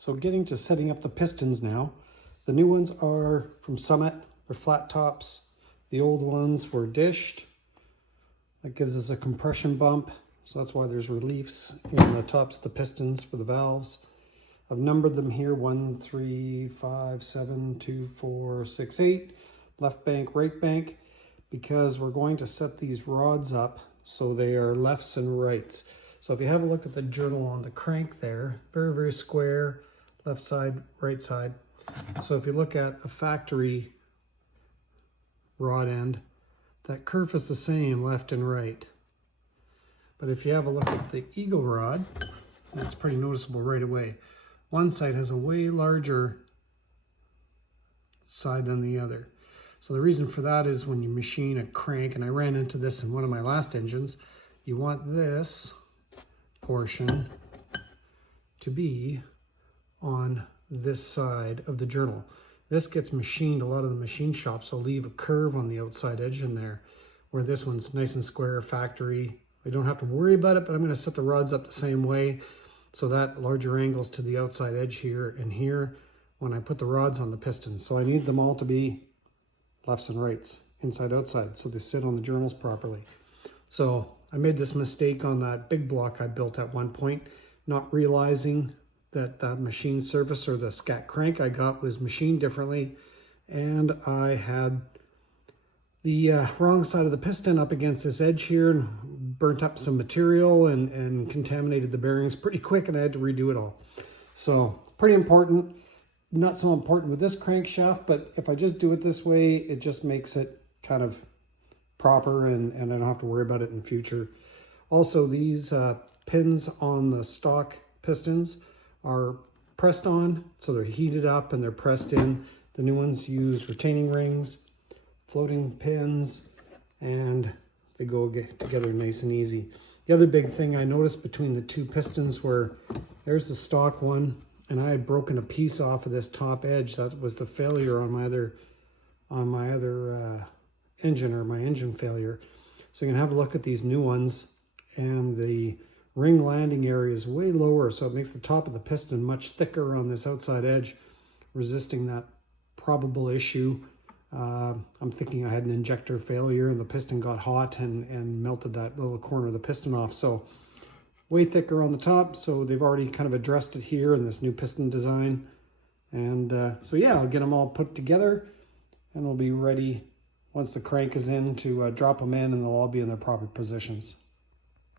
So getting to setting up the pistons now. The new ones are from Summit. They're flat tops. The old ones were dished. That gives us a compression bump. So that's why there's reliefs in the tops of the pistons for the valves. I've numbered them here: 1, 3, 5, 7, 2, 4, 6, 8. Left bank, right bank, because we're going to set these rods up so they are lefts and rights. So if you have a look at the journal on the crank there, very, very square, left side, right side. So if you look at a factory rod end, that curve is the same left and right. But if you have a look at the Eagle rod, that's pretty noticeable right away. One side has a way larger side than the other. So the reason for that is when you machine a crank, and I ran into this in one of my last engines, you want this portion to be on this side of the journal. This gets machined. A lot of the machine shops will leave a curve on the outside edge in there, where this one's nice and square, factory. We don't have to worry about it, but I'm going to set the rods up the same way so that larger angles to the outside edge here and here when I put the rods on the pistons. So I need them all to be lefts and rights, inside, outside, so they sit on the journals properly. So I made this mistake on that big block I built at one point, not realizing that that machine surface, or the scat crank I got, was machined differently, and I had the wrong side of the piston up against this edge here and burnt up some material and contaminated the bearings pretty quick, and I had to redo it all. So pretty important. Not so important with this crankshaft, but if I just do it this way, it just makes it kind of proper, and I don't have to worry about it in the future. Also, these pins on the stock pistons are pressed on, so they're heated up and they're pressed in. The new ones use retaining rings, floating pins, and they go together nice and easy. The other big thing I noticed between the two pistons were, there's the stock one, and I had broken a piece off of this top edge. That was the failure on my other engine, or my engine failure. So you can have a look at these new ones, and the ring landing area is way lower, so it makes the top of the piston much thicker on this outside edge, resisting that probable issue. I'm thinking I had an injector failure and the piston got hot and melted that little corner of the piston off. So way thicker on the top, so they've already kind of addressed it here in this new piston design. And so yeah, I'll get them all put together, and we'll be ready once the crank is in to drop them in, and they'll all be in their proper positions.